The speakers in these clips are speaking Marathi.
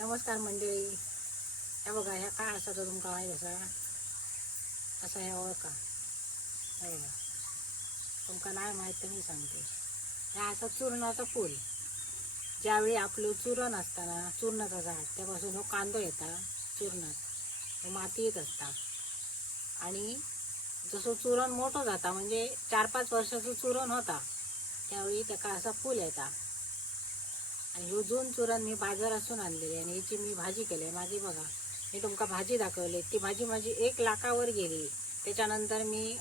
नमस्कार मंडळी. हे बघा ह्या काय असा तो तुमका माहीत असा असा ह्या ओळखा? हे बघा. तुमका नाही माहीत तर मी सांगते. ह्या असा चूर्णाचं फूल. ज्यावेळी आपलं चूरण असताना चूर्णाचा झाड त्यापासून हो कांदो येता चूर्णात. हो माती येत असता. आणि जसं चुरण मोठं जाता म्हणजे चार पाच वर्षाचं चुरण होता त्यावेळी त्याका असा फूल येता. आणि ह्यो दोन चुरण मी बाजारातून आणलेली आणि याची मी भाजी केली. आहे माझी बघा मी तुमका भाजी दाखवली. ती भाजी माझी एक लाखावर गेली. त्याच्यानंतर मी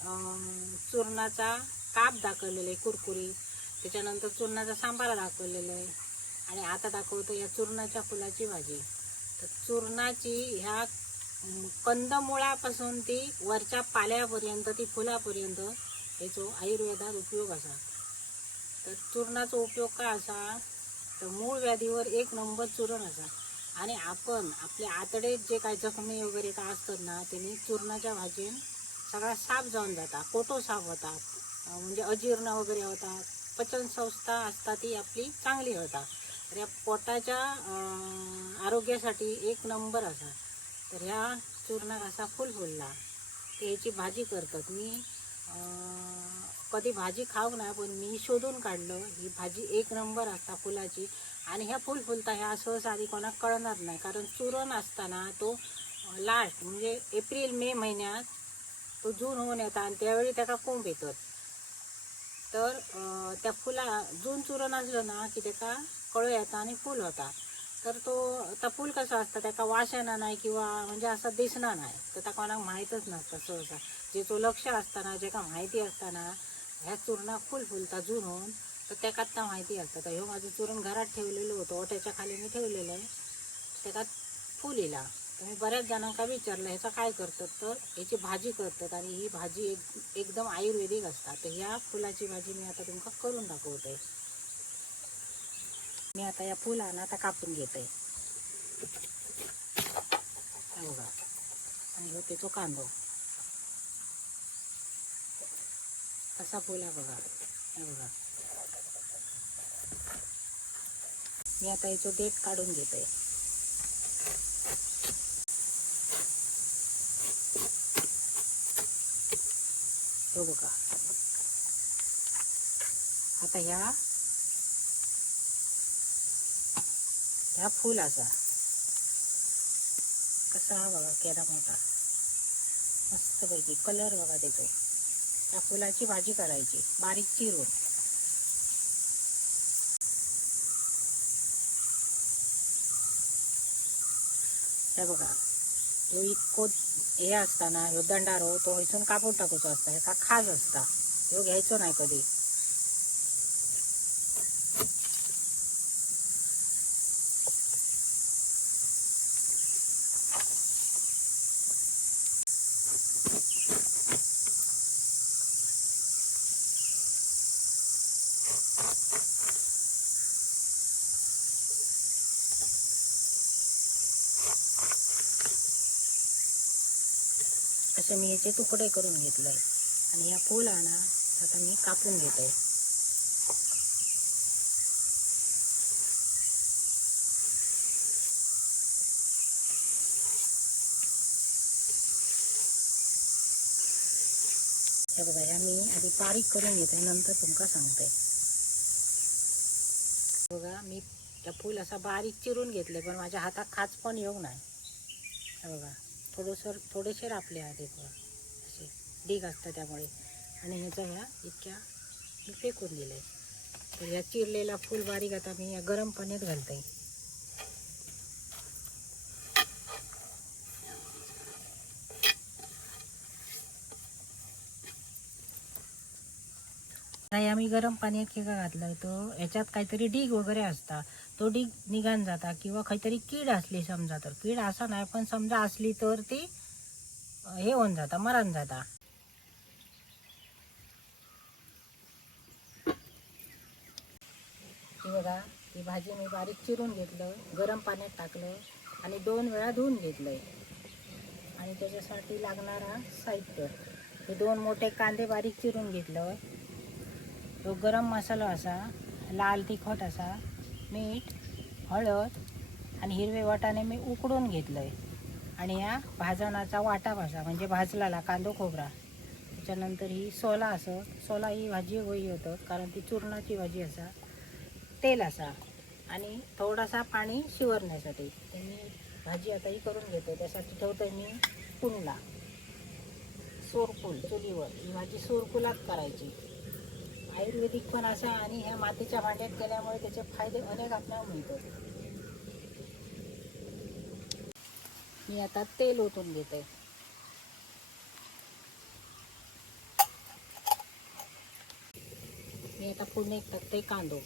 चूर्णाचा काप दाखवलेला आहे कुरकुरी. त्याच्यानंतर चूर्णाचा सांबार दाखवलेला आहे. आणि आता दाखवतो या चूर्णाच्या फुलाची भाजी. तर चूर्णाची ह्या कंदमुळापासून ती वरच्या पाल्यापर्यंत ती फुलापर्यंत याचो आयुर्वेदात उपयोग असा. तर चूर्णाचा उपयोग का असा? तर मूळ व्याधीवर एक नंबर चूर्ण असा आणि आपण आपल्या आतडे जे काही जखमी वगैरे काय असतात ना त्यांनी चूर्णाच्या भाजीन सगळा साफ जाऊन जाता कोटो साफ होतात. म्हणजे अजीर्ण वगैरे होतात. पचन संस्था असता ती आपली चांगली होता तर या पोटाच्या आरोग्यासाठी एक नंबर असा. तर ह्या चूर्णाक असा फुल फुलला ते ह्याची भाजी करतात. मी कधी भाजी खाऊ ना पण मी शोधून काढलं. ही भाजी एक नंबर असता फुलाची. आणि ह्या फुल फुलता ह्या सहसा आधी कोणाक कळणार नाही. कारण चुरण असताना तो लास्ट म्हणजे एप्रिल मे महिन्यात तो जून होऊन येता आणि त्यावेळी त्याका कोंब येतात तर त्या फुला जून चुरण असलं ना की त्याका कळू येता आणि फुल होता. तर तो आता फुल कसं असतं त्याका वास येणार नाही किंवा म्हणजे असं दिसणार नाही. तर त्या कोणाक माहीतच नसतं सहसा. जे तो लक्ष असताना जे का माहिती असताना ह्या चूर्णाक फुल फुलता जून होऊन तर त्या कात्ता माहिती असतं तर ह्यो माझं चूर्ण घरात ठेवलेलं होतं ओट्याच्या खाली मी ठेवलेलं आहे. त्याच्यात फुल येला तर मी बऱ्याच जणांका विचारलं ह्याचं काय करतात? तर ह्याची भाजी करतात आणि ही भाजी एक एकदम आयुर्वेदिक असतात. तर ह्या फुलाची भाजी मी आता तुमका करून दाखवते. मी आता या फुलांना आता कापून घेते. बघा. आणि हो त्याचो कांदो. कसा आहे बघा. हे बघा. मी आता याचं देठ काढून घेते. तो बघा. आता ह्या ह्या फूल असा. कसा हा बघा केला मोठा. मस्तपैकी कलर बघा त्याचा. त्या फुलाची भाजी करायची. बारीक चिरून. हे बघा. तो इतको हे असताना ह्यो दंडारो तो हयसून कापून टाकूचो असता. ह्याचा खाज असता. ह्यो घ्यायचो नाही कधी. असे मी याचे तुकडे करून घेतलंय. आणि या फुलाना आता मी कापून घेते हे बघा ह्या मी आधी बारीक करून घेते नंतर तुमका सांगते बघा मी त्या फूल असा बारीक चिरून घेतले पण माझ्या हातात खाच पण येऊ नाही. हे बघा. थोडंसं थोडेसे रापले आहेत हे असे डीग असतं त्यामुळे. आणि ह्याच्या ह्या इतक्या मी फेकून दिले तर ह्या चिरलेला फूल बारीक आता मी या गरम पाण्यात घालते. नाही आम्ही गरम पाण्यात खेगा घातलाय तो याच्यात काहीतरी डीग वगैरे असता. तो डीग निघान जाता किंवा काहीतरी कीड असली समजा तर. कीड असा नाही पण समजा असली तर ती हे होऊन जाता मरण जाता. बघा ही भाजी मी बारीक चिरून घेतलं गरम पाण्यात टाकलं आणि दोन वेळा धुवून घेतलंय. आणि त्याच्यासाठी लागणारा साहित्य. हे दोन मोठे कांदे बारीक चिरून घेतलं. तो गरम मसालो असा लाल तिखट असा मीठ हळद आणि हिरवे वाटाणे मी उकडून घेतलं आहे आणि या भाजणाचा वाटा भाजा म्हणजे भाजलेला कांदो खोबरा. त्याच्यानंतर ही सोला असं सोला ही भाजी वही होतं कारण ती चूर्णाची भाजी असा तेल असा. आणि थोडासा पाणी शिवरण्यासाठी. ते मी भाजी आता ही करून घेतो त्यासाठी ठेवतो मी कुंडला. सोरकुल चुलीवर. ही भाजी सोरकुलात करायची. आयुर्वेदिक पण असा आणि ह्या मातीच्या भांड्यात केल्यामुळे त्याचे फायदे अनेक आपल्याला मिळतात. मी आता तेल ओतून घेते. मी आता पूर्ण एक टाकते कांदो.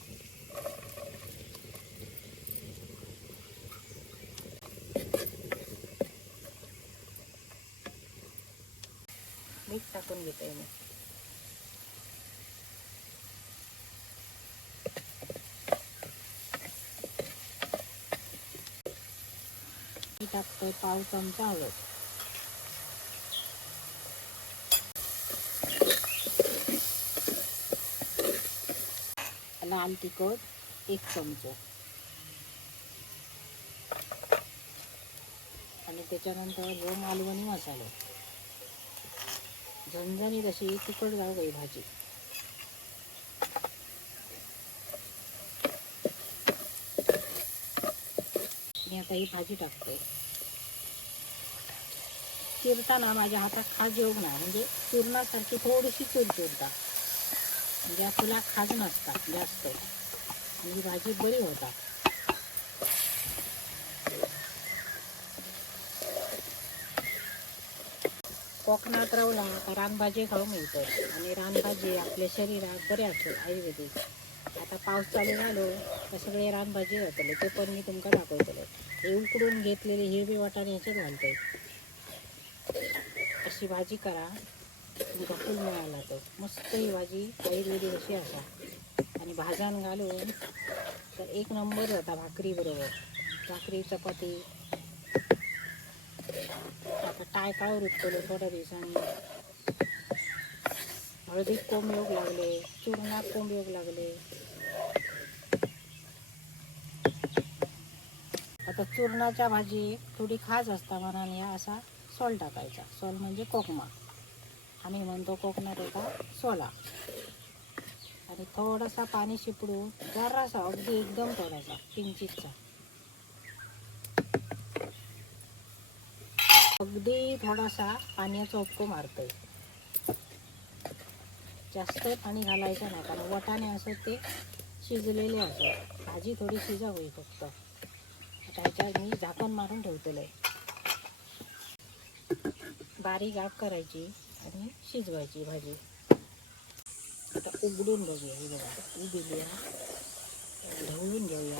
मीठ टाकून घेते मी. मी टाकतोय पाव चमचा हळद. लाल तिखट एक चमचो. आणि त्याच्यानंतर जो मालवणी मसालो. झणझणीत अशी तिखट जाऊ गई भाजी. मी आता ही भाजी टाकते चिरताना माझ्या हातात खाज येऊ ना म्हणजे चूर्णासारखी थोडीशी चूर चुरता. म्हणजे तुला खाज नसतात जास्त. म्हणजे भाजी बरी होतात. कोकणात रावला का रानभाजी खाऊ मिळतो. आणि रानभाजी आपल्या शरीरात बरे असतो आयुर्वेदिक. आता पाऊस चालू झालो तर सगळे रानभाजी होतले ते पण मी तुमका दाखवतले. हे उकडून घेतलेले हिरवे वाटाणे ह्याच्यात घालतोय. अशी भाजी करा. तुमका फूल मिळाला तो. मस्त ही भाजी आयुर्वेदिक अशी असा आणि भाजान घालून तर एक नंबर जाता भाकरी बरोबर. भाकरी चपाती. आता टायकावर उठतलो थोड्या दिवसांनी. हळदीत कोंब योग लागले चुरणात कोंब योग लागले. आता चूर्णाच्या भाजी थोडी खास असता मनान या असा. सॉल टाकायचा. सॉल म्हणजे कोकमा. आम्ही म्हणतो कोकणात एका सोला. आणि थोडासा पाणी शिपडून जरासा अगदी एकदम थोडासा किंचितचा अगदी थोडासा पाण्याचा उपको मारतोय. जास्त पाणी घालायचं नाही कारण वटाणे असत ते शिजलेले असत भाजी थोडी शिजावी फक्त. आता ह्याच्यात मी झाकण मारून ठेवतेलं आहे बारीक आग करायची आणि शिजवायची भाजी. आता उघडून बघूया ही बघा. उभिली ढवळून घेऊया.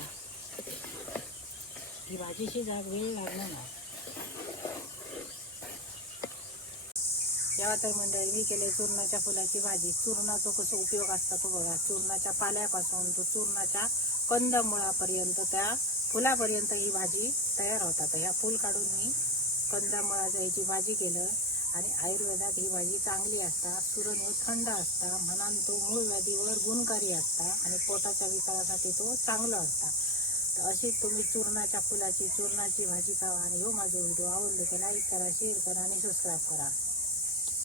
ही भाजी शिजाक वेळ लागला ना तेव्हा तर मंडळी मी केले चूर्णाच्या फुलाची भाजी. चूर्णाचा कसं उपयोग असता तो बघा. चूर्णाच्या पाल्यापासून तो चूर्णाच्या कंदमुळापर्यंत त्या फुलापर्यंत ही भाजी तयार होतात. ह्या फूल काढून मी कंदमुळाच्या जायची भाजी केलं. आणि आयुर्वेदात ही भाजी चांगली असता सुरण ह्यो थंड असता म्हणान तो मूळ व्याधीवर गुणकारी असता आणि पोटाच्या विकारासाठी तो चांगला असता. तर अशी तुम्ही चूर्णाच्या फुलाची चूर्णाची भाजी खावा आणि ह्यो माझा व्हिडिओ आवडले तर लाईक करा शेअर करा आणि सबस्क्राईब करा.